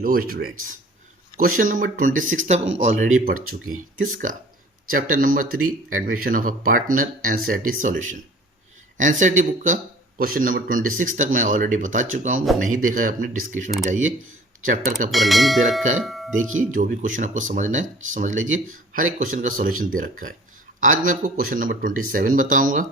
Hello students, question number 26 तक हम already पढ़ चुके हैं। किसका? Chapter number 3 admission of a partner NCERT solution. NCERT book का क्वेश्चन नंबर 26 तक मैं ऑलरेडी बता चुका हूँ। नहीं देखा है अपने डिस्क्रिप्शन में जाइए, चैप्टर का पूरा लिंक दे रखा है, देखिए जो भी क्वेश्चन आपको समझना है समझ लीजिए। हर एक क्वेश्चन का सॉल्यूशन दे रखा है। आज मैं आपको क्वेश्चन नंबर 27 बताऊँगा,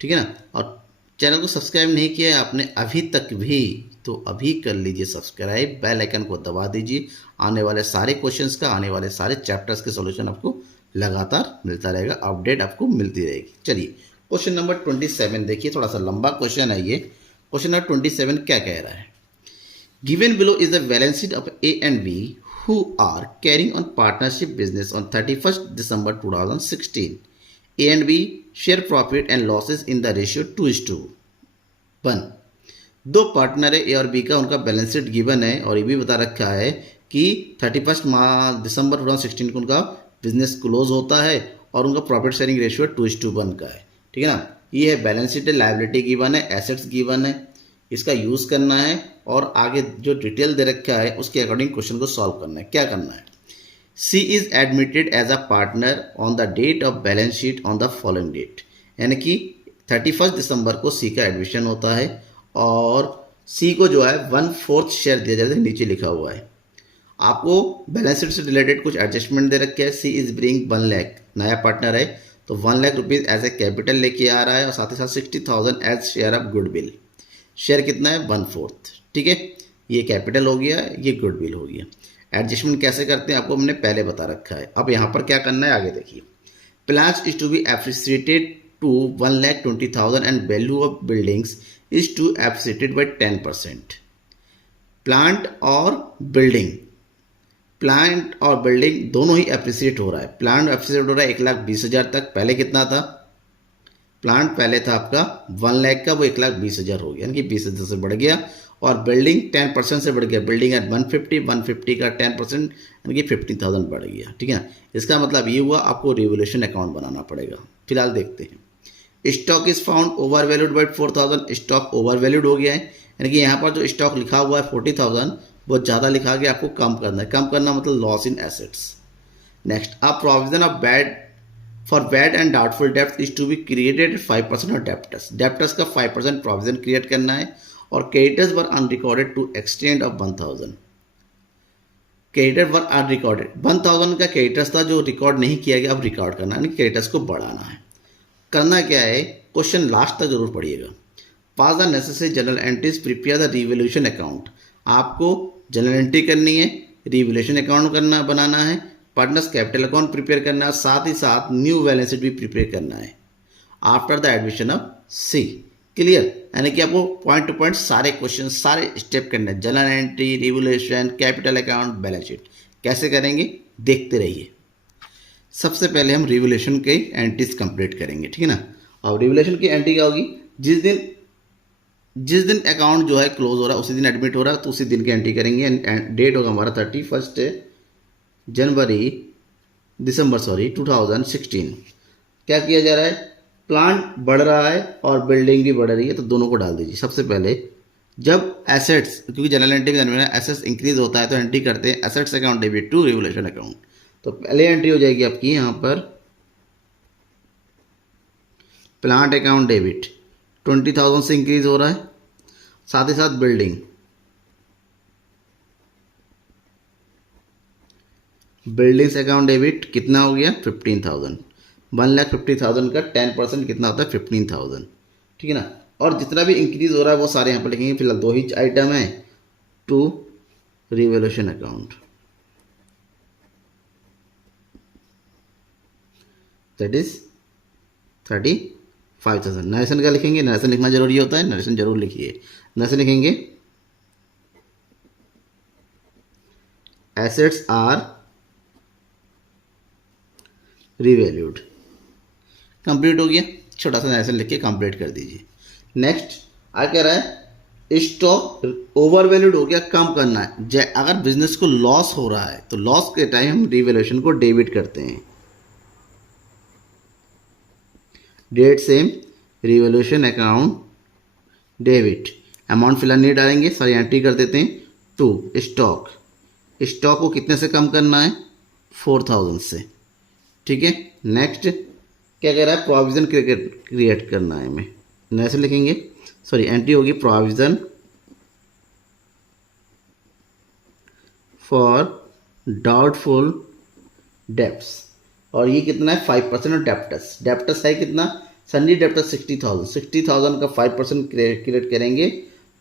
ठीक है ना। और चैनल को सब्सक्राइब नहीं किया है आपने अभी तक भी तो अभी कर लीजिए सब्सक्राइब, बेल आइकन को दबा दीजिए। आने वाले सारे क्वेश्चंस का, आने वाले सारे चैप्टर्स के सॉल्यूशन आपको लगातार मिलता रहेगा, अपडेट आपको मिलती रहेगी। चलिए क्वेश्चन नंबर 27 देखिए, थोड़ा सा लंबा क्वेश्चन है ये। क्वेश्चन नंबर 27 क्या कह रहा है? Given below is the balance sheet of A and B who are carrying on partnership business on 31st December 2016. A and B share profit and losses in the ratio 2:1. दो partner है ए और B का, उनका balance sheet given है और ये भी बता रखा है कि 31 दिसंबर 2016 को उनका बिजनेस क्लोज होता है और उनका प्रॉफिट शेयरिंग रेशियो 2:1 का है, ठीक है ना। ये है बैलेंस शीट है, लायबिलिटी गिवन है, एसेट्स गिवन है, इसका यूज़ करना है और आगे जो डिटेल दे रखा है उसके अकॉर्डिंग क्वेश्चन को सॉल्व करना है। क्या करना है? She is admitted as a partner on the date of balance sheet on the following date, यानी कि 31 दिसंबर को सी का एडमिशन होता है और सी को जो है 1/4 शेयर दिया जाता है, नीचे लिखा हुआ है। आपको बैलेंस शीट से रिलेटेड कुछ एडजस्टमेंट दे रखे हैं। सी इज ब्रिंग 1 लाख, नया पार्टनर है तो 1 lakh rupees as a capital लेके आ रहा है और साथ ही साथ 60,000 as share of goodwill. Share कितना है? 1/4, ठीक है। ये कैपिटल हो गया, ये गुडविल हो गया। एडजस्टमेंट कैसे करते हैं आपको मैंने पहले बता रखा है। अब यहाँ पर क्या करना है आगे देखिए। Plants is to be appreciated to 1,20,000 and value of buildings is to appreciated by 10%। Plant और बिल्डिंग दोनों ही एप्रिसिएट हो रहा है। प्लांट एप्रिसिएट हो रहा है 1,20,000 तक। पहले कितना था? प्लांट पहले था आपका 1 लाख का, वो 1,20,000 हो गया, यानी कि 20,000 से बढ़ गया। और बिल्डिंग 10% से बढ़ गया, बिल्डिंग एट 150 का 10% यानी कि 15,000 बढ़ गया, ठीक है ना। इसका मतलब ये हुआ आपको रिवोल्यूशन अकाउंट बनाना पड़ेगा। फिलहाल देखते हैं। Stock is found over valued by 4,000, stock over valued हो गया है, यानी कि यहाँ पर जो स्टॉक लिखा हुआ है 40,000 बहुत ज़्यादा लिखा गया, आपको कम करना है। कम करना मतलब loss in assets. Next, a provision of bad and doubtful डेप्ट is to be created 5% of debtors का 5% प्रोविजन क्रिएट करना है। और creditors were unrecorded to extent of 1,000, creditor were unrecorded 1,000 का क्रेडिटर्स था जो रिकॉर्ड नहीं किया गया, अब रिकॉर्ड करना है, क्रेडिटर्स को बढ़ाना है। करना क्या है? क्वेश्चन लास्ट तक जरूर पढ़िएगा। Pass the necessary journal entries, prepare the revaluation account. आपको जनरल एंट्री करनी है, रिवोल्यूशन अकाउंट बनाना है, पार्टनर्स कैपिटल अकाउंट प्रिपेयर करना है, साथ ही साथ न्यू बैलेंस शीट भी प्रिपेयर करना है after the admission of C. Clear? यानी कि आपको पॉइंट टू पॉइंट सारे क्वेश्चन, सारे स्टेप करने हैं। General entry, revaluation, capital account, balance sheet कैसे करेंगे देखते रहिए। सबसे पहले हम रिवोल्यूशन के एंट्रीज कंप्लीट करेंगे, ठीक है ना। और रिवोल्यूशन की एंट्री क्या होगी? जिस दिन अकाउंट जो है क्लोज हो रहा है उसी दिन एडमिट हो रहा है तो उसी दिन की एंट्री करेंगे। डेट होगा हमारा 31 दिसंबर 2016। क्या किया जा रहा है? प्लांट बढ़ रहा है और बिल्डिंग भी बढ़ रही है, तो दोनों को डाल दीजिए। सबसे पहले जब एसेट्स, क्योंकि जनरल एंट्री में एसेट्स इंक्रीज होता है तो एंट्री करते हैं assets account debit to revolution account. तो पहले एंट्री हो जाएगी आपकी यहाँ पर प्लांट अकाउंट डेबिट 20,000 से इंक्रीज हो रहा है, साथ ही साथ बिल्डिंग्स अकाउंट डेबिट कितना हो गया? 15,000। 1,50,000 का 10% कितना होता है? 15,000, ठीक है ना। और जितना भी इंक्रीज हो रहा है वो सारे यहाँ पर लिखेंगे। फिलहाल दो ही आइटम है, to revolution account, that is 35,000। Narration का लिखेंगे, नरेशन लिखना जरूरी होता है, नरेशन जरूर लिखिए। नरेशन लिखेंगे एसेट्स आर रिवैल्यूड। कंप्लीट हो गया, छोटा सा नरेशन लिख के कंप्लीट कर दीजिए। नेक्स्ट आ कह रहा है स्टॉक ओवर वैल्यूड हो गया, कम करना है। अगर बिजनेस को लॉस हो रहा है तो लॉस के टाइम हम रिवैल्यूएशन को डेबिट करते हैं। Date same, revaluation account debit. Amount फिलहाल नहीं डालेंगे, सारी एंट्री कर देते हैं। टू स्टॉक स्टॉक को कितने से कम करना है, 4000 से। ठीक है, नेक्स्ट क्या कह रहा है, प्रोविज़न क्रिएट करना है हमें, ऐसे लिखेंगे, सॉरी एंट्री होगी प्रोविज़न फॉर डाउटफुल डेप्ट्स, और ये कितना है 5% ऑफ डेप्टस। डेप्टस है कितना, सन्नी डेप्टस 60,000, 60,000 का 5% क्रिएट करेंगे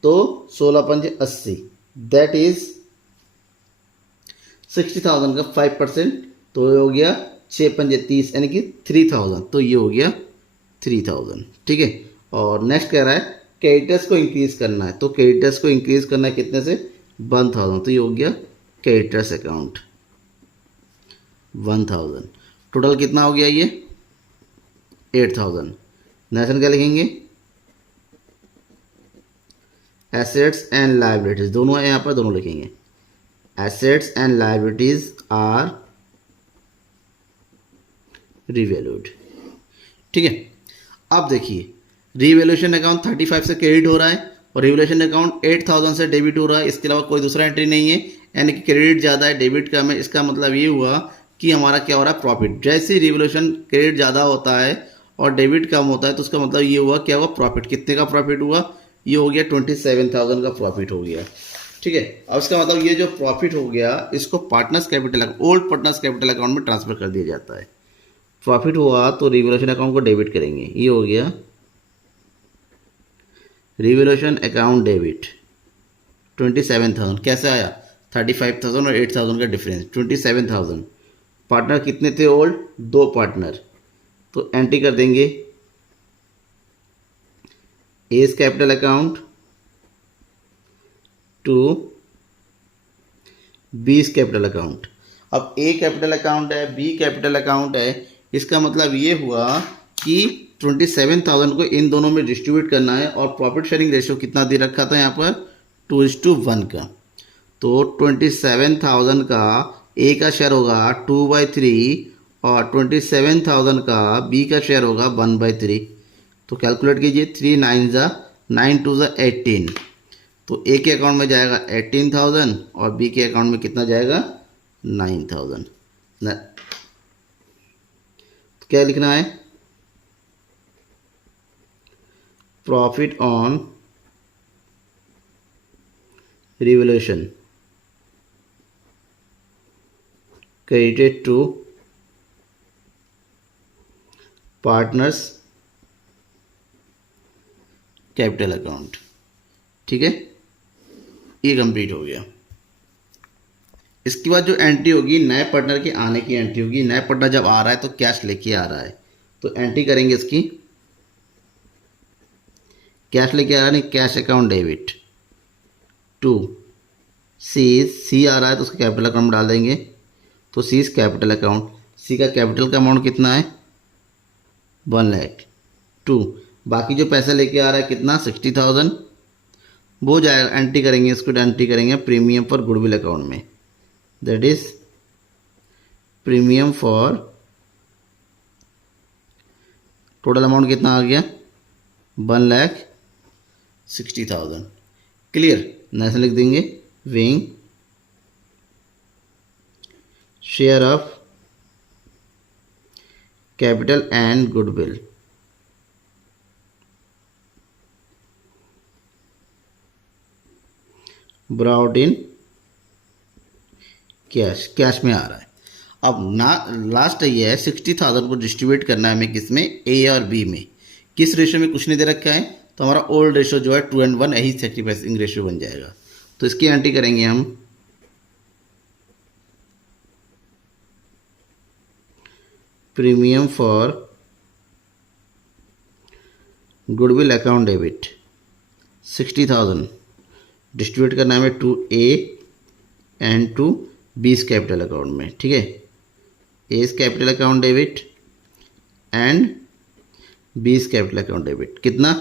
तो 16×5 = 80, दैट इज 60,000 का 5%, तो ये हो गया 6×5 = 30, यानी कि 3,000, तो ये हो गया 3,000। ठीक है, और नेक्स्ट कह रहा है क्रेडिटर्स को इंक्रीज करना है, तो क्रेडिटर्स को इंक्रीज करना है कितने से, 1,000, तो ये हो गया क्रेडिटर्स अकाउंट 1,000। टोटल कितना हो गया ये 8,000। नेक्स्ट क्या लिखेंगे, एसेट्स एंड लायबिलिटीज, दोनों है यहाँ पर, दोनों लिखेंगे, assets and liabilities are revalued. ठीक है, अब देखिए रिवैल्यूएशन अकाउंट 35 से क्रेडिट हो रहा है और रिवैल्यूएशन अकाउंट 8,000 से डेबिट हो रहा है, इसके अलावा कोई दूसरा एंट्री नहीं है, यानी कि क्रेडिट ज़्यादा है डेबिट कम है। इसका मतलब ये हुआ कि हमारा क्या हो रहा है, प्रॉफिट। जैसे ही रिवैल्यूएशन क्रेडिट ज़्यादा होता है और डेबिट कम होता है तो उसका मतलब ये हुआ क्या हुआ, प्रॉफिट। कितने का प्रॉफिट हुआ, ये हो गया 27,000 का प्रॉफिट हो गया। ठीक है, अब इसका मतलब ये जो प्रॉफिट हो गया इसको partners capital, old partners capital account में ट्रांसफर कर दिया जाता है। प्रॉफिट हुआ तो रिवैल्यूएशन अकाउंट को डेबिट करेंगे, ये हो गया रिवैल्यूएशन अकाउंट डेबिट 27,000। कैसे आया, 35,000 और 8,000 का डिफरेंस 27,000। पार्टनर कितने थे ओल्ड, 2 पार्टनर, तो एंट्री कर देंगे A's capital account to B's capital account. अब ए कैपिटल अकाउंट है, बी कैपिटल अकाउंट है, इसका मतलब ये हुआ कि 27,000 को इन दोनों में डिस्ट्रीब्यूट करना है और प्रॉफिट शेयरिंग रेशियो कितना दे रखा था यहाँ पर 2:1 का। तो 27,000 का ए का शेयर होगा 2/3 और 27,000 का बी का शेयर होगा 1/3। तो कैलकुलेट कीजिए, 3 9 ज़ा 9 2 ज़ा 18, तो ए के अकाउंट में जाएगा 18,000 और बी के अकाउंट में कितना जाएगा 9,000। तो क्या लिखना है, profit on revaluation credited to partners capital account. ठीक है, ये कंप्लीट हो गया। इसके बाद जो एंट्री होगी नए पार्टनर के आने की एंट्री होगी। नया पार्टनर जब आ रहा है तो कैश लेके आ रहा है, तो एंट्री करेंगे इसकी, कैश लेके आ रहा है, नहीं कैश अकाउंट डेबिट टू सी आ रहा है तो उसका कैपिटल अकाउंट में डाल देंगे, तो सी इज कैपिटल अकाउंट। सी का कैपिटल का अमाउंट कितना है 1 लाख। टू बाकी जो पैसा लेके आ रहा है कितना 60,000, वो जाएगा, एंट्री करेंगे, इसको एंट्री करेंगे प्रीमियम फॉर गुडविल अकाउंट में, that is premium for, total amount कितना आ गया 1,60,000। क्लियर, नेक्स्ट लिख देंगे being share of capital and goodwill brought in cash, cash में आ रहा है। अब ना लास्ट ये है 60,000 को डिस्ट्रीब्यूट करना है हमें किस में, ए और बी में। किस रेशियो में कुछ नहीं दे रखा है, तो हमारा ओल्ड रेशियो जो है 2:1 यही सेक्रीफाइसिंग रेशियो बन जाएगा। तो इसकी एंट्री करेंगे हम, premium for goodwill account debit 60,000 distribute करना है to A and to B's capital account में। ठीक है, A's capital account debit and B's capital account debit, कितना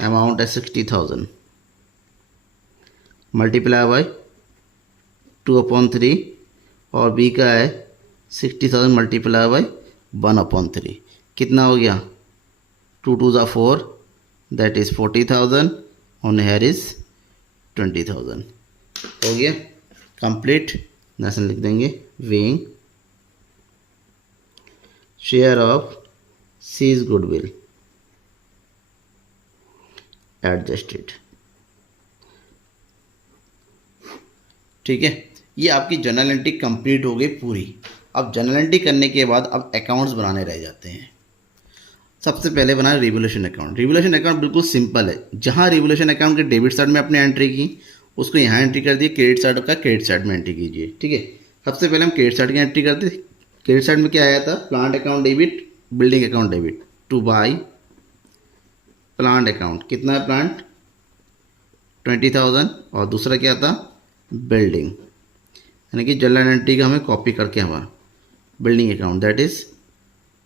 अमाउंट है 60,000 मल्टीप्लाई बाय 2/3 और बी का है 60,000 मल्टीप्लाई बाय 1/3, कितना हो गया 2 2 ज़ा 4, दैट इज़ 40,000 और हेयर इज़ 20,000 हो गया। कंप्लीट नेशन लिख देंगे, being share of C's goodwill adjusted. ठीक है, ये आपकी जर्नल एंट्री कंप्लीट हो गई पूरी। अब जर्नल एंट्री करने के बाद अब अकाउंट्स बनाने रह जाते हैं। सबसे पहले बनाए रिवोल्यूशन अकाउंट। रिवोल्यूशन अकाउंट बिल्कुल सिंपल है। जहाँ रिवोल्यूशन अकाउंट के डेबिट साइड में आपने एंट्री की, उसको यहाँ एंट्री कर दिए, क्रेडिट साइड का क्रेडिट साइड में एंट्री कीजिए। ठीक है, सबसे पहले हम क्रेडिट साइड की एंट्री करते। क्रेडिट साइड में क्या आया था, plant account debit, building account debit, two by plant account. कितना है प्लांट, 20,000, और दूसरा क्या था, बिल्डिंग, यानी कि जनरल एंट्री का हमें कॉपी करके हमारा बिल्डिंग अकाउंट दैट इज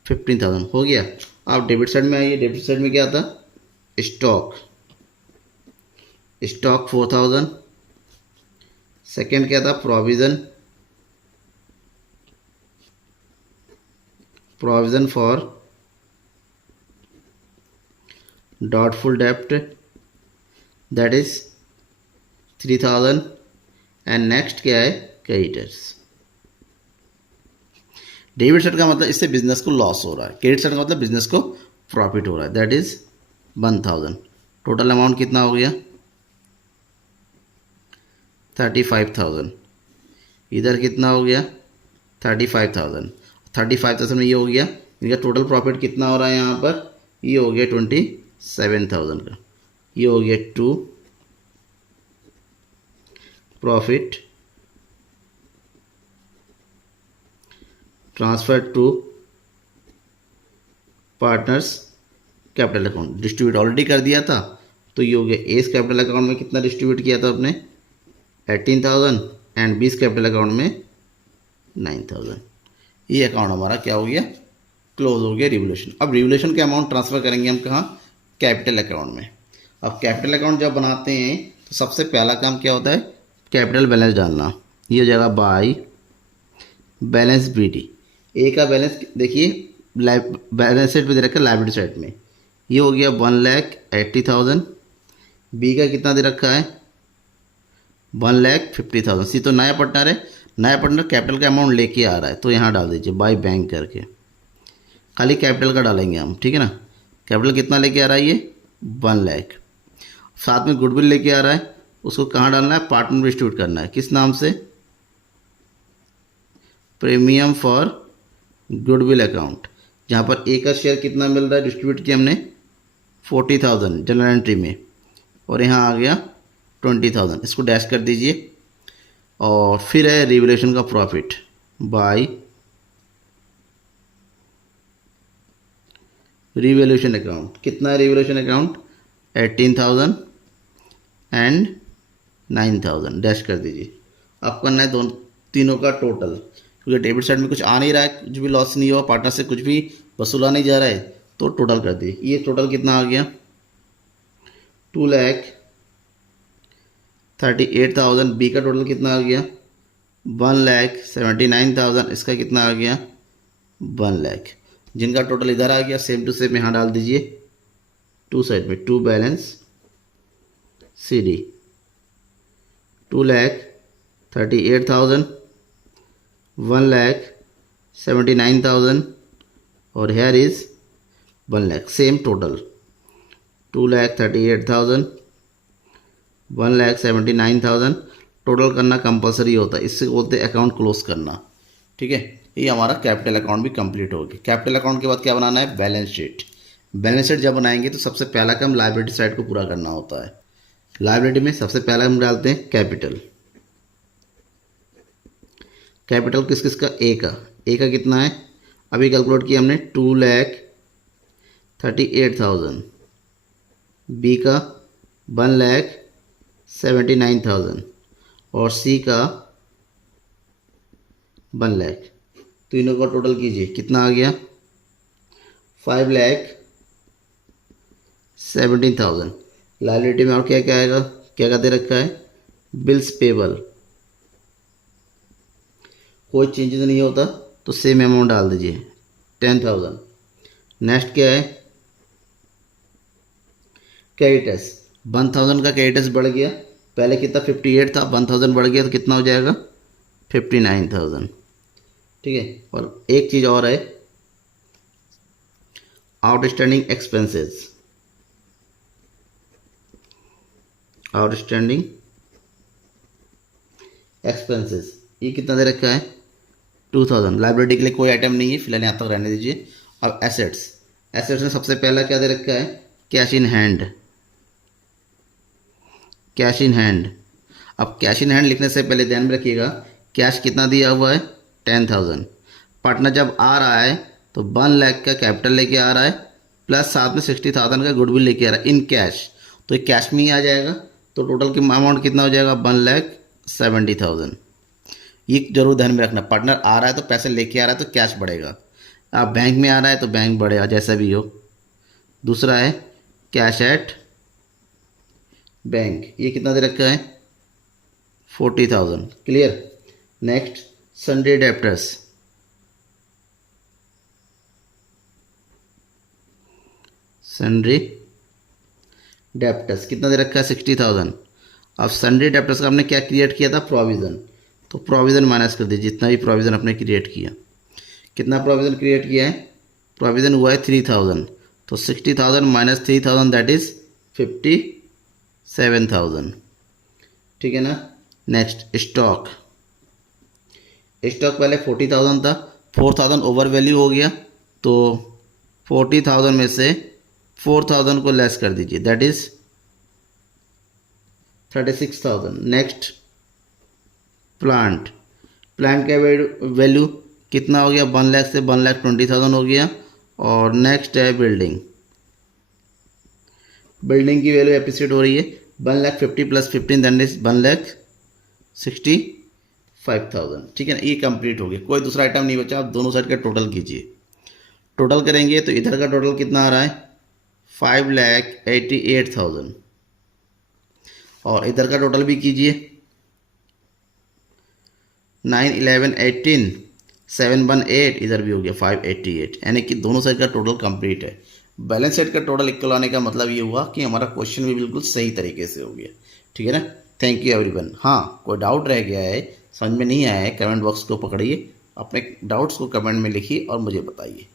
15,000 हो गया। आप डेबिट साइड में आइए, डेबिट साइड में क्या था, स्टॉक, स्टॉक 4,000। सेकेंड क्या था, प्रोविज़न, प्रोविज़न फॉर डाउटफुल डेप्ट दैट इज 3,000। एंड नेक्स्ट क्या है, क्रेडिटर्स। डेबिट साइड का मतलब इससे बिजनेस को लॉस हो रहा है, क्रेडिट साइड का मतलब बिजनेस को प्रॉफिट हो रहा है, दैट इज 1,000। टोटल अमाउंट कितना हो गया, 35,000। इधर कितना हो गया, 35,000। 35,000 में ये हो गया, इनका टोटल प्रॉफिट कितना हो रहा है यहाँ पर, ये हो गया 27,000 का। ये हो गया 2 profit transfer to partners capital account. Distribute already कर दिया था, तो ये हो गया एस कैपिटल अकाउंट में कितना डिस्ट्रीब्यूट किया था आपने, 18,000, एंड बीस कैपिटल अकाउंट में 9,000। ये अकाउंट हमारा क्या हो गया, क्लोज हो गया रिवोल्यूशन। अब रिवोल्यूशन के अमाउंट ट्रांसफ़र करेंगे हम कहाँ, कैपिटल अकाउंट में। अब कैपिटल अकाउंट जब बनाते हैं तो सबसे पहला काम क्या होता है, कैपिटल बैलेंस डालना। ये हो जाएगा बाई बैलेंस BD। ए का बैलेंस देखिए, बैलेंस शीट पे दे रखा है लाइबिलिटी साइड में, ये हो गया 1,80,000। बी का कितना दे रखा है, 1,50,000। सी तो नया पार्टनर है, नया पार्टनर कैपिटल का अमाउंट लेके आ रहा है, तो यहाँ डाल दीजिए बाई बैंक करके, खाली कैपिटल का डालेंगे हम। ठीक है ना, कैपिटल कितना लेके आ रहा है ये, 1 लाख। साथ में गुडविल लेके आ रहा है, उसको कहाँ डालना है, पार्टनर में डिस्ट्रीब्यूट करना है, किस नाम से, प्रीमियम फॉर गुडविल अकाउंट। जहाँ पर ए का शेयर कितना मिल रहा है, डिस्ट्रीब्यूट किया हमने 40,000 जनरल एंट्री में, और यहाँ आ गया 20,000, इसको डैश कर दीजिए। और फिर है रिवोल्यूशन का प्रॉफिट बाय रिवोल्यूशन अकाउंट। कितना है रिवोल्यूशन अकाउंट, 18,000 एंड 9,000, डैश कर दीजिए। अब करना है दोनों तीनों का टोटल, क्योंकि डेबिट साइड में कुछ आ नहीं रहा है, कुछ भी लॉस नहीं हुआ, पार्टनर से कुछ भी वसूला नहीं जा रहा है, तो टोटल कर दिए। ये टोटल कितना आ गया, 2,38,000। बी का टोटल कितना आ गया, 1,79,000। इसका कितना आ गया, 1 लाख। जिनका टोटल इधर आ गया, सेम टू सेम यहाँ डाल दीजिए, टू साइड में, टू बैलेंस CD, 2,38,000, 1,79,000, और here is 1 lakh. Same total 2,38,000, 1,79,000 total करना कंपलसरी होता है, इससे बोलते हैं अकाउंट क्लोज करना। ठीक है, ये हमारा कैपिटल अकाउंट भी कंप्लीट हो गया। कैपिटल अकाउंट के बाद क्या बनाना है, बैलेंस शीट। बैलेंस शीट जब बनाएंगे तो सबसे पहला काम लायबिलिटी साइड को पूरा करना होता है। लायबिलिटी में सबसे पहला हम डालते हैं कैपिटल। कैपिटल किस किस का, ए का कितना है, अभी कैलकुलेट किया हमने 2,38,000। बी का 1,79,000 और सी का 1 लाख। तीनों का टोटल कीजिए, कितना आ गया, 5,17,000। लायबिलिटी में और क्या क्या आएगा, क्या क्या दे रखा है, बिल्स पेबल, कोई चेंजेस नहीं होता तो सेम अमाउंट डाल दीजिए, 10,000। नेक्स्ट क्या है, क्रेडिटर्स, 1,000 का क्रेडिटर्स बढ़ गया पहले कितना 58 था, 1000 बढ़ गया तो कितना हो जाएगा 59,000। ठीक है। और एक चीज़ और है, आउटस्टैंडिंग एक्सपेंसेस। आउटस्टैंडिंग एक्सपेंसेस ये कितना दे रखा है 2000। लाइब्रेरी के लिए कोई आइटम नहीं है, फिलहाल यहाँ तक रहने दीजिए। अब एसेट्स, एसेट्स में सबसे पहला क्या दे रखा है cash in hand. Cash in hand, अब कैश इन हैंड लिखने से पहले ध्यान में रखिएगा कैश कितना दिया हुआ है 10,000। पार्टनर जब आ रहा है तो 1 लाख का कैपिटल लेके आ रहा है प्लस साथ में 60,000 का गुडविल लेके आ रहा है इन कैश, तो ये कैश में ही आ जाएगा। तो टोटल की अमाउंट कितना हो जाएगा 1,70,000। ये जरूर ध्यान में रखना, पार्टनर आ रहा है तो पैसे लेके आ रहा है तो कैश बढ़ेगा, आप बैंक में आ रहा है तो बैंक बढ़ेगा, जैसा भी हो। दूसरा है कैश एट बैंक, ये कितना दे रखा है 40,000। Clear. Next Sunday debtors, Sunday debtors कितना दे रखा है 60,000। अब सन्डे डेप्टर्स का हमने क्या क्रिएट किया था प्रोविज़न, तो प्रोविज़न माइनस कर दीजिए जितना भी प्रोविज़न आपने क्रिएट किया। कितना प्रोविज़न क्रिएट किया है, प्रोविज़न हुआ है 3,000, तो 60,000 माइनस 3,000 दैट इज़ 57,000। ठीक है ना। नेक्स्ट स्टॉक, स्टॉक पहले 40,000 था, 4,000 ओवर वैल्यू हो गया, तो 40,000 में से 4,000 को लेस कर दीजिए that is 36,000। Next plant, plant का वैल्यू कितना हो गया 1 लाख से 1,20,000 हो गया। और नेक्स्ट है बिल्डिंग, बिल्डिंग की वैल्यू एप्रिशिएट हो रही है 1,50,000 प्लस 15 दैट इज 1,65,000। ठीक है ना, ये कंप्लीट हो गया, कोई दूसरा आइटम नहीं बचा। आप दोनों साइड का टोटल कीजिए, टोटल करेंगे तो इधर का टोटल कितना आ रहा है 5,88,000 और इधर का टोटल भी कीजिए 9, 11, 18, 718, इधर भी हो गया 588, यानी कि दोनों साइड का टोटल कंप्लीट है। बैलेंस शीट का टोटल इक्वल आने का मतलब ये हुआ कि हमारा क्वेश्चन भी बिल्कुल सही तरीके से हो गया। ठीक है ना। Thank you everyone. हाँ, कोई डाउट रह गया है, समझ में नहीं आया है, कमेंट बॉक्स को पकड़िए, अपने डाउट्स को कमेंट में लिखिए और मुझे बताइए।